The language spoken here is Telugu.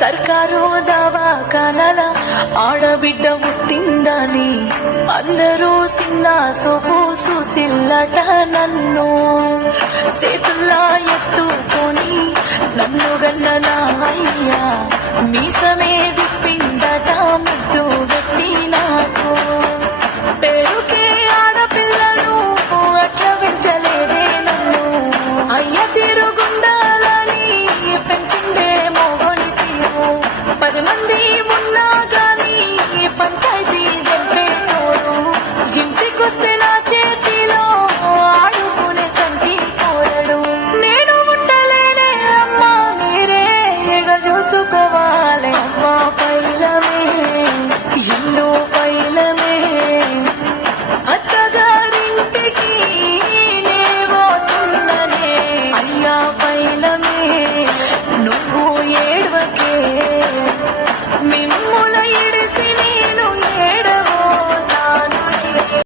సర్కారు దవాఖానల ఆడబిడ్డ పుట్టిందని అందరూ సిన్న సోపు చూసిల్లట నన్ను చేతుల్లా ఎత్తుకొని నన్ను గన్న నా అయ్యా మీసమే దిప్పిందట ముద్దు పెట్టి నాకు పేరుకే ఆడపిల్లను అట్లా పెంచలేదే నన్ను అయ్య తిరుగుండాలని పెంచిందే మోగొని తీరు 10 మంది ఉన్నా గాని పంచాయతీ దెబ్బేటోరు ఇంటికొస్తే నా చేతిలో ఆడుకునే సంటి కోరడు నేను ఉండలేనే అమ్మా మీరే ఎగ చూసుకోవాలి అమ్మా పైలమే ఇల్లు పైలమే అత్తగారింటికి నేవోతున్ననే అయ్యా పైలమే నువ్వు ఏడవకే మిమ్ముల